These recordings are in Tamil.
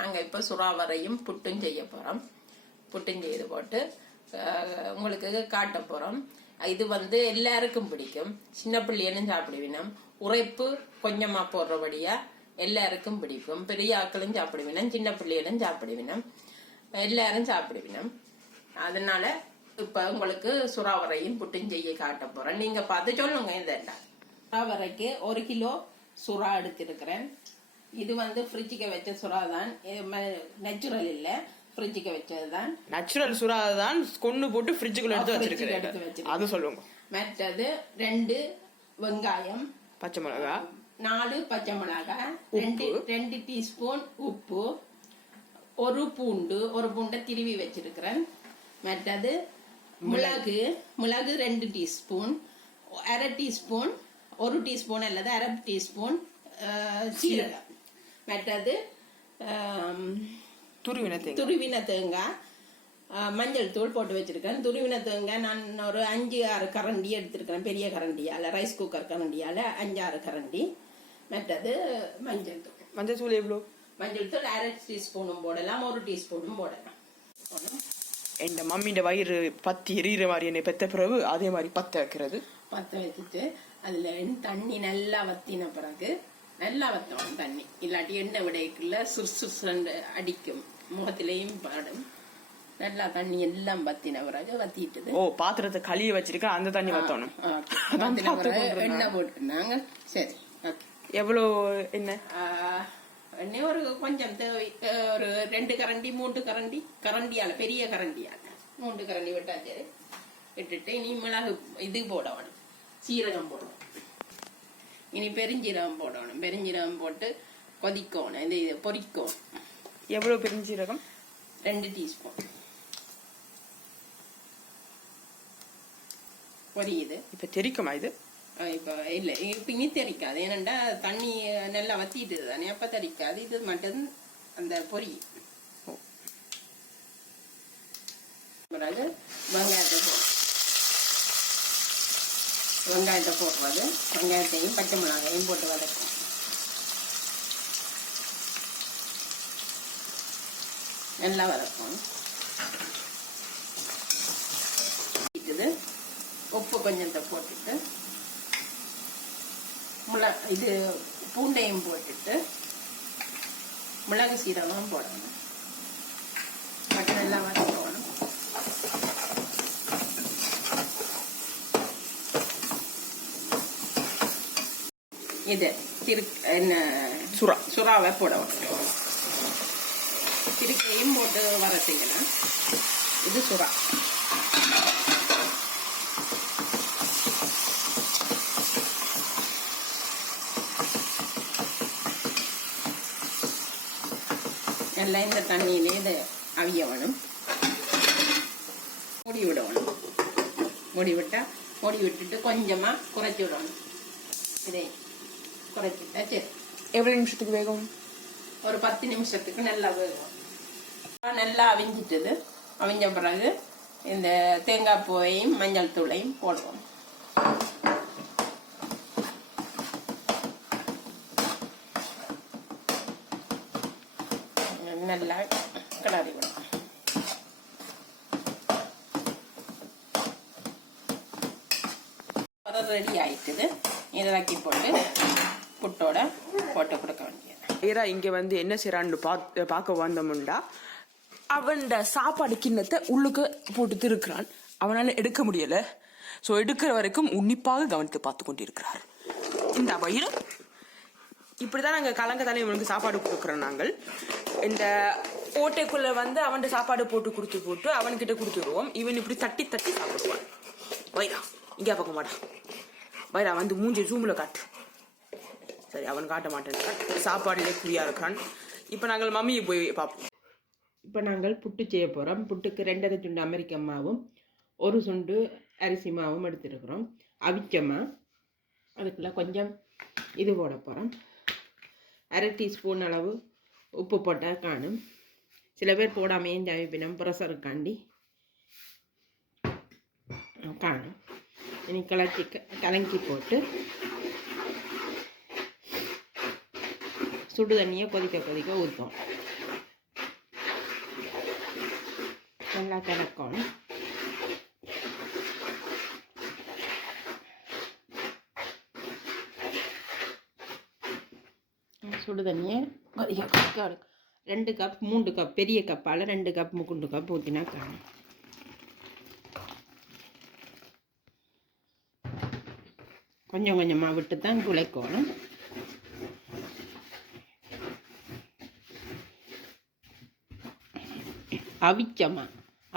நாங்கள் இப்போ சுறாவரையும் புட்டும் செய்ய போகிறோம். புட்டும் செய்து போட்டு உங்களுக்கு காட்ட போகிறோம். இது எல்லாருக்கும் பிடிக்கும். சின்ன பிள்ளைகளும் சாப்பிடுவினோம். உரைப்பு கொஞ்சமாக போடுறபடியா எல்லாருக்கும் பிடிக்கும். பெரிய ஆக்களும் சாப்பிடுவினோம், சின்ன பிள்ளைகளும் சாப்பிடுவினோம், எல்லாரும் சாப்பிடுவினோம். அதனால இப்போ உங்களுக்கு சுறாவரையும் புட்டும் செய்ய காட்ட போகிறேன். நீங்கள் பார்த்து சொல்லுங்க. இதெல்லாம் சுறாவரைக்கு 1 கிலோ சுறா எடுத்திருக்கிறேன். இது ஃப்ரிட்ஜுக்கு வச்ச சுறா தான், நேச்சுரல் இல்லை, ஃப்ரிட்ஜுக்கு வச்சதுதான். நேச்சுரல் சுறா தான் கொண்டு போட்டு ஃப்ரிட்ஜுக்குள்ள எடுத்து வச்சிருக்கேன். அது சொல்லுங்க. மற்றது 2 வெங்காயம், பச்சை மிளகா, 4 பச்சை மிளகாய், 2 டீஸ்பூன் உப்பு, 1 பூண்டை திருவி வச்சிருக்கிறேன். மற்றது மிளகு 2 டீஸ்பூன், 1/2 டீஸ்பூன், 1 டீஸ்பூன் அல்லது 1/2 டீஸ்பூன் சீரகம். மற்றது துருவின தேங்காய், மஞ்சள் தூள் போட்டு வச்சிருக்கேன். துருவின தேங்காய் நான் ஒரு 5-6 கரண்டி எடுத்திருக்கிறேன். பெரிய கரண்டியால, ரைஸ் குக்கர் கரண்டியால 5-6 கரண்டி. மற்றது மஞ்சள் தூள். மஞ்சள் தூள் எவ்வளோ? மஞ்சள் தூள் 1/2 டீஸ்பூனும் போடலாம், 1 டீஸ்பூனும் போடலாம். என் மம்மியோட வயிறு பத்தி எரியிற மாதிரி என்னை பெத்த பிறகு அதே மாதிரி பத்த வச்சுட்டு அதுல தண்ணி நல்லா வத்தின பிறகு நல்லா வத்தணும் தண்ணி. இல்லாட்டி எண்ணெய் விடைக்குள்ள சுறுசுறு அடிக்கும், முகத்திலையும் பாடும். நல்லா தண்ணி எல்லாம் வத்தின பிறகு வத்திட்டுது. பாத்திரத்தை கழுவி வச்சிருக்கேன், அந்த தண்ணி வத்தணும். வத்தின பிறகு எண்ணெய் போட்டுனாங்க. சரி, எவ்வளோ எண்ணெய்? எண்ணெய் ஒரு கொஞ்சம் தேவை. ஒரு 2 கரண்டி 3 கரண்டியால, பெரிய கரண்டியால 3 கரண்டி விட்டா சரி. விட்டுட்டு இனி மிளகு இது போடணும், சீரகம் போடணும். இனி பெருஞ்சீரகம் போடணும். பெருஞ்சீரகம் போட்டு கொதிக்கணும், இது பொரிக்கணும். எவ்வளவு பெருஞ்சீரகம்? 2 டீஸ்பூன் பொரியுது. இப்ப தெரிக்குமா இது? இப்ப இல்ல, இப்ப இனி தெரிக்காது. ஏனண்டா தண்ணி நல்லா வத்திட்டு தானே, அப்ப தெரிக்காது. இது மட்டும் அந்த பொரி. பிறகு வெங்காயத்தை போடுறது. வெங்காயத்தையும் பச்சை மிளகாயும் போட்டு வதக்கும். நல்லா வதக்கும். உப்பு கொஞ்சத்தை போட்டுட்டு இது பூண்டையும் போட்டுட்டு மிளகு சீரகம் போடணும். மட்டும் நல்லா வதக்கணும். இது சுறாவை போடணும். திருக்கையும் போட்டு வர செய்யலாம். இது சுறா. எல்லாம் இந்த தண்ணியிலே இதை அவிய வேணும். மூடி விடணும். மூடி விட்டுட்டு கொஞ்சமா குறைச்சி விடணும். இதை குறைச்சிட்டா சரி. எவ்வளவு நிமிஷத்துக்கு வேகும்? ஒரு 10 நிமிஷத்துக்கு நல்லா வேகும். நல்லா அவிஞ்சிட்டது. அவிஞ்ச பிறகு இந்த தேங்காய் பூவையும் மஞ்சள் தூளையும் போடுவோம். நல்லா கிளறி விடும். ரெடி ஆயிட்டுது. இறக்கி போட்டு புட்டோட போட்டு கொடுக்க வேண்டியது. இங்க என்ன செய்யறான்னு பார்க்க வந்தோம்டா, அவன் சாப்பாடு கிண்ணத்தை உள்ளுக்கு போட்டு திருக்கிறான். அவனால எடுக்க முடியல. சோ எடுக்கிற வரைக்கும் உன்னிப்பாக கவனித்து பார்த்து கொண்டிருக்கிறார். இந்த வயிறு இப்படிதான் நாங்க கலங்கத்தாலே இவனுக்கு சாப்பாடு கொடுக்குறோம். நாங்கள் இந்த ஓட்டைக்குள்ள அவன் சாப்பாடு போட்டு அவன்கிட்ட கொடுத்துருவோம். இவன் இப்படி தட்டி தட்டி சாப்பிடுவான். வைரா இங்கே பார்க்க மாட்டான். வைரா மூஞ்சி ஜூம்ல காட்டு. சரி, அவன் காட்ட மாட்டேன். சாப்பாடுலே குறியா இருக்கான். இப்ப நாங்கள் மம்மியை போய் பார்ப்போம். இப்ப நாங்கள் புட்டு செய்ய போறோம். புட்டுக்கு 2 துண்டு அமெரிக்க மாவும் 1 சுண்டு அரிசி மாவும் எடுத்துருக்குறோம். அவிச்சமா அதுக்குள்ள கொஞ்சம் இது போட போறோம். 1/2 டீஸ்பூன் அளவு உப்பு போட்டால் காணும். சில பேர் போடாமையும் ஜாவிப்பினம் ப்ரெஷருக்காண்டி காணும். இனி கலக்கி போட்டு சுடு தண்ணியை கொதிக்க ஊற்றும். நல்லா கலக்கணும். சுடு தண்ணியை 2 கப் 3 கப் பெரிய கப்பால் 2 கப் 3 கப் ஊற்றினா காணும். கொஞ்சம் கொஞ்சமாக விட்டு தான் குழைக்கணும்.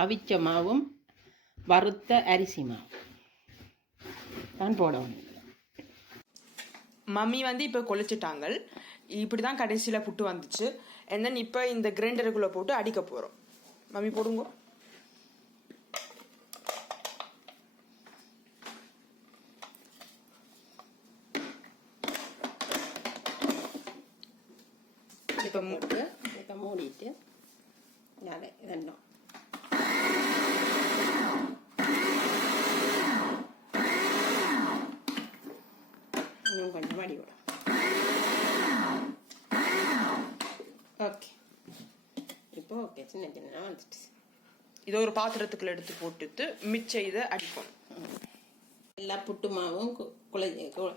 அவிச்ச மாவும் வறுத்த அரிசி மாவும் தான் போடணும். மம்மி வந்து இப்போ கொலைச்சிட்டாங்க. இப்படி தான் கடைசியில் புட்டு வந்துச்சு. and then இப்போ இந்த கிரைண்டருக்குள்ளே போட்டு அடிக்க போகிறோம். மம்மி போடுங்க. இப்போ மூடிட்டு இதெல்லாம் இன்னும் கொஞ்சம் வடி விடும். ஓகே, இப்போ ஓகே, சின்ன சின்ன வந்துட்டு இதை ஒரு பாத்திரத்துக்குள்ள எடுத்து போட்டுட்டு மிச்சம் இதை அடிப்போம். எல்லா புட்டு மாவும்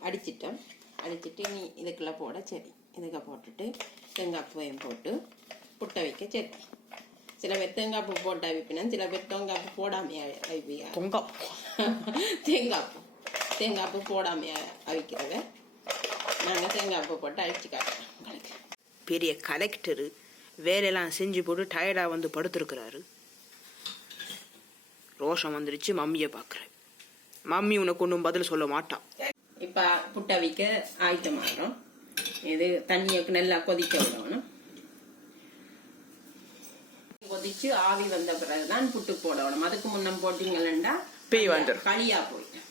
அடிச்சிட்டோம். அடிச்சிட்டு நீ இதுக்குள்ளே போட சரி. இதுக்கு போட்டுட்டு தேங்காய் பூவையும் போட்டு புட்டை வைக்க சரி. சில பேர் தேங்காய் பூ போட்டு அவிப்பினா, சில பேர் தேங்காய் பூ போடாமையா அவிப்பியா. தேங்காய் பூ போடாமையா அவிக்கிறத நாங்கள் தேங்காய் பூ போட்டு அழிச்சு காட்டுறோம் உங்களுக்கு. பெரிய கலெக்டரு வேலையெல்லாம் செஞ்சு போட்டு டயர்டாக வந்து படுத்துருக்கிறாரு. ரோஷம் வந்துருச்சு. மம்மியை பார்க்குறேன். மம்மி உனக்கு ஒன்றும் பதில் சொல்ல மாட்டான். இப்போ புட்டை வைக்க ஆயத்தமாகறோம். இது தண்ணியை நல்லா கொதிக்க விடணும். கொதிச்சு ஆவி வந்த பிறகுதான் புட்டு போடணும். அதுக்கு முன்னம் போட்டீங்கன்னா களியா போயிடும்.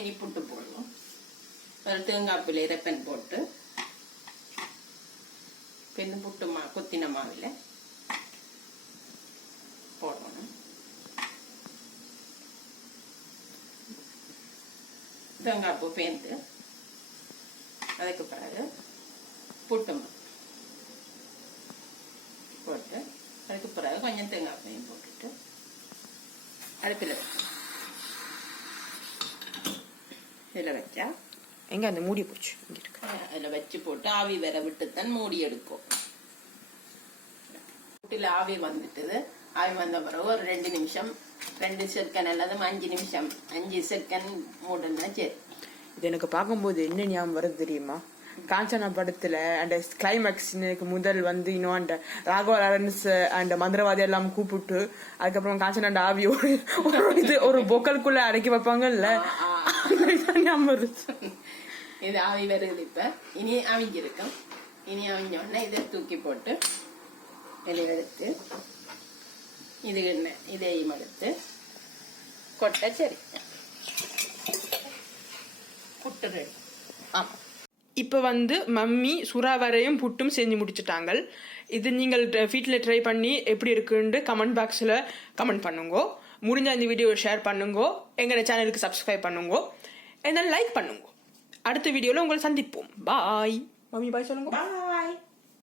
இனி புட்டு போடுவோம். ஒரு தேங்காய் பிள்ளை ரெப்பன் போட்டு பின் புட்டு கொத்தின மாவில் போடணும். தேங்காய் பூ பேந்து அதுக்கு பிறகு புட்டு போட்டு அதுக்கு பிறகு கொஞ்சம் தேங்காய் பூவையும் போட்டுட்டு அடுப்பில் இதில் வச்சா எங்க அந்த மூடி போச்சு. அதில் வச்சு போட்டு ஆவி வேற விட்டுத்தான் மூடி எடுக்கும். புட்டில் ஆவி வந்துட்டுது. ஆவி வந்த பிறகு ஒரு 2 நிமிஷம் 2 செகண்ட் அல்லது 5 நிமிஷம் 5 செகண்ட் மூடுன்னா சரி. இது எனக்கு பார்க்கும்போது என்ன ஞாபகம் வருது தெரியுமா? காஞ்சனா படத்துல அந்த கிளைமேக்ஸுக்கு முதல் வந்து இன்னும் அந்த ராகவ லாரன்ஸ் அந்த மந்திரவாதி எல்லாம் கூப்பிட்டு அதுக்கப்புறம் காஞ்சனா அந்த ஆவி ஒரு பொக்கலுக்குள்ள அடக்கி வைப்பாங்கல்ல, ஞாபகம் வருது. இது ஆவி வருது. இப்ப இனி அவிஞ்சிருக்கும். இனி அவிஞ்சோடனே இதை தூக்கி போட்டு இதை எடுத்து இதையும் எடுத்து கொட்ட சரி. புட்டு ரெடி. ஆமா, இப்போ வந்து மம்மி சுறாவரையும் புட்டும் செஞ்சு முடிச்சுட்டாங்க. இது நீங்கள் வீட்டில் ட்ரை பண்ணி எப்படி இருக்குன்னு கமெண்ட் பாக்ஸில் கமெண்ட் பண்ணுங்க. முடிஞ்ச இந்த வீடியோவை ஷேர் பண்ணுங்க. எங்களோட சேனலுக்கு சப்ஸ்கிரைப் பண்ணுங்க. என்ன லைக் பண்ணுங்க. அடுத்த வீடியோவில் உங்களை சந்திப்போம். பாய். மம்மி பாய் சொல்லுங்க. பாய்.